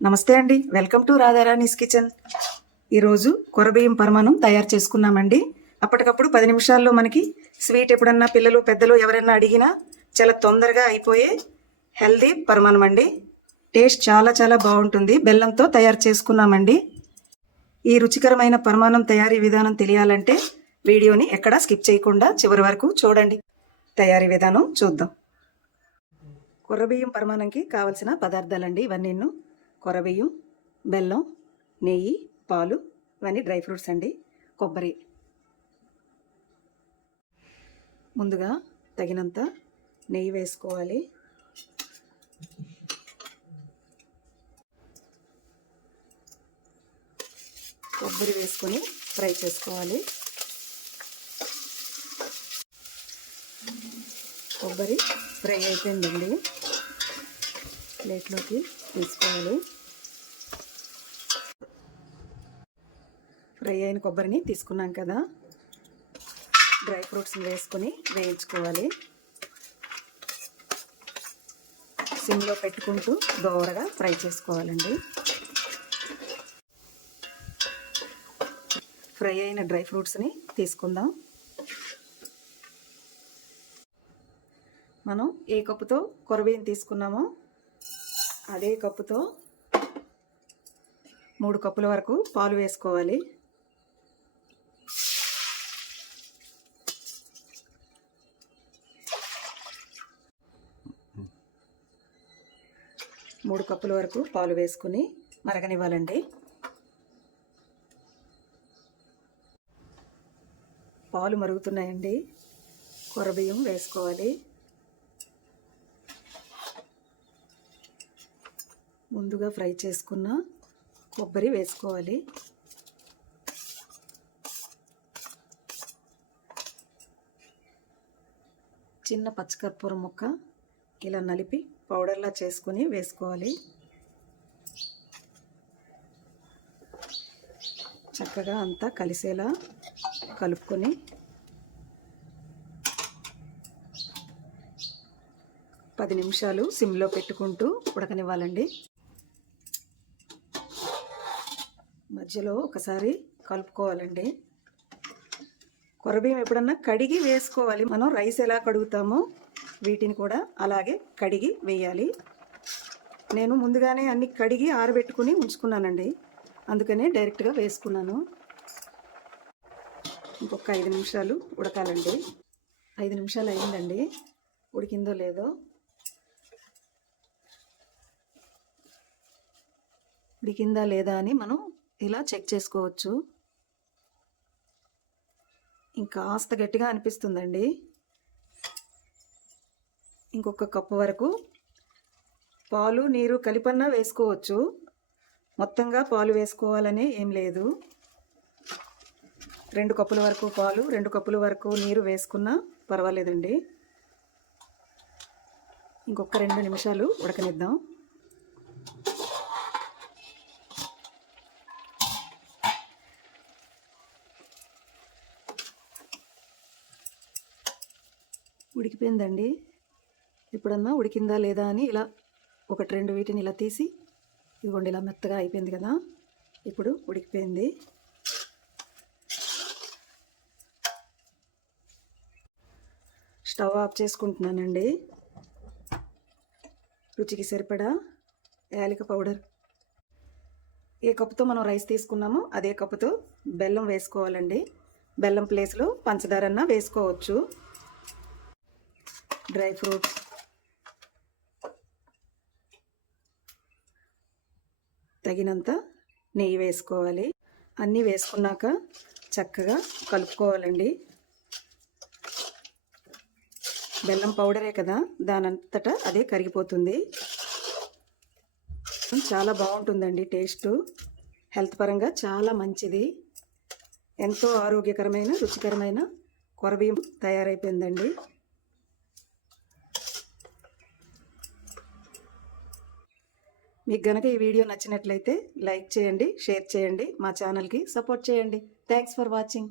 నమస్తే అండి, welcome to రాధారాణీస్ kitchen. ఈరోజు కొరబియ్యం పరమాన్నం తయారు చేసుకున్నామండి. అప్పటికప్పుడు 10 నిమిషాల్లో మనకి స్వీట్ ఎప్పుడన్నా పిల్లలు పెద్దలు ఎవరైనా అడిగినా చాలా తొందరగా అయిపోయే హెల్దీ పరమాన్నం అండి. టేస్ట్ చాలా చాలా బాగుంటుంది. బెల్లంతో తయారు చేసుకున్నామండి. ఈ రుచికరమైన పరమాన్నం తయారీ విధానం తెలియాలంటే వీడియోని ఎక్కడా స్కిప్ చేయకుండా చివరి వరకు చూడండి. తయారీ విధానం చూద్దాం. కొర్రబియ్యం పరమాన్నంకి కావలసిన పదార్థాలండి ఇవన్నీ: కొర్రబియ్యం, బెల్లం, నెయ్యి, పాలు, ఇవన్నీ డ్రై ఫ్రూట్స్ అండి, కొబ్బరి. ముందుగా తగినంత నెయ్యి వేసుకోవాలి. కొబ్బరి వేసుకొని ఫ్రై చేసుకోవాలి. కొబ్బరి ఫ్రై అయిపోయిందండి, ప్లేట్లోకి తీసుకోవాలి. ఫ్రై అయిన కొబ్బరిని తీసుకున్నాం కదా, డ్రై ఫ్రూట్స్ని వేసుకొని వేయించుకోవాలి. సిమ్లో పెట్టుకుంటూ దోరగా ఫ్రై చేసుకోవాలండి. ఫ్రై అయిన డ్రై ఫ్రూట్స్ని తీసుకుందాం. మనం ఏ కప్పుతో కొరబియ్యం తీసుకున్నామో అదే కప్పుతో 3 కప్పుల వరకు పాలు వేసుకోవాలి. మూడు కప్పుల వరకు పాలు వేసుకుని మరగనివ్వాలండి. పాలు మరుగుతున్నాయండి, కొరబియ్యం వేసుకోవాలి. ముందుగా ఫ్రై చేసుకున్న కొబ్బరి వేసుకోవాలి. చిన్న పచ్చికర్పూరం ముక్క ఇలా నలిపి పౌడర్లా చేసుకుని వేసుకోవాలి. చక్కగా అంతా కలిసేలా కలుపుకొని పది నిమిషాలు సిమ్లో పెట్టుకుంటూ ఉడకనివ్వాలండి. మధ్యలో ఒకసారి కలుపుకోవాలండి. కొరబియ్యం ఎప్పుడన్నా కడిగి వేసుకోవాలి. మనం రైస్ ఎలా కడుగుతామో వీటిని కూడా అలాగే కడిగి వేయాలి. నేను ముందుగానే అన్ని కడిగి ఆరబెట్టుకుని ఉంచుకున్నానండి, అందుకనే డైరెక్ట్గా వేసుకున్నాను. ఇంకొక 5 నిమిషాలు ఉడకాలండి. 5 నిమిషాలు అయిందండి, ఉడికిందో లేదో. ఉడికిందా లేదా అని మనం ఇలా చెక్ చేసుకోవచ్చు. ఇంకాస్త గట్టిగా అనిపిస్తుందండి. ఇంకొక కప్పు వరకు పాలు నీరు కలిపన్నా వేసుకోవచ్చు. మొత్తంగా పాలు వేసుకోవాలని ఏం లేదు. 2 కప్పుల వరకు పాలు, 2 కప్పుల వరకు నీరు వేసుకున్నా పర్వాలేదండి. ఇంకొక 2 నిమిషాలు ఉడకనిద్దాం. ఉడికిపోయిందండి. ఇప్పుడన్నా ఉడికిందా లేదా అని ఇలా 1-2 వీటిని ఇలా తీసి, ఇదిగోండి ఇలా మెత్తగా అయిపోయింది కదా, ఇప్పుడు ఉడికిపోయింది. స్టవ్ ఆఫ్ చేసుకుంటున్నానండి. రుచికి సరిపడా యాలక పౌడర్, ఏ కప్పుతో మనం రైస్ తీసుకున్నామో అదే కప్పుతో బెల్లం వేసుకోవాలండి. బెల్లం ప్లేస్లో పంచదారన్నా వేసుకోవచ్చు. డ్రై ఫ్రూట్స్, తగినంత నెయ్యి వేసుకోవాలి. అన్నీ వేసుకున్నాక చక్కగా కలుపుకోవాలండి. బెల్లం పౌడరే కదా, దానంతటా అదే కరిగిపోతుంది. చాలా బాగుంటుందండి టేస్ట్. హెల్త్ పరంగా చాలా మంచిది. ఎంతో ఆరోగ్యకరమైన రుచికరమైన కొరబియ్యం తయారైపోయిందండి. మీకు గనక ఈ వీడియో నచ్చినట్లయితే లైక్ చేయండి, షేర్ చేయండి, మా ఛానల్కి సపోర్ట్ చేయండి. Thanks for watching.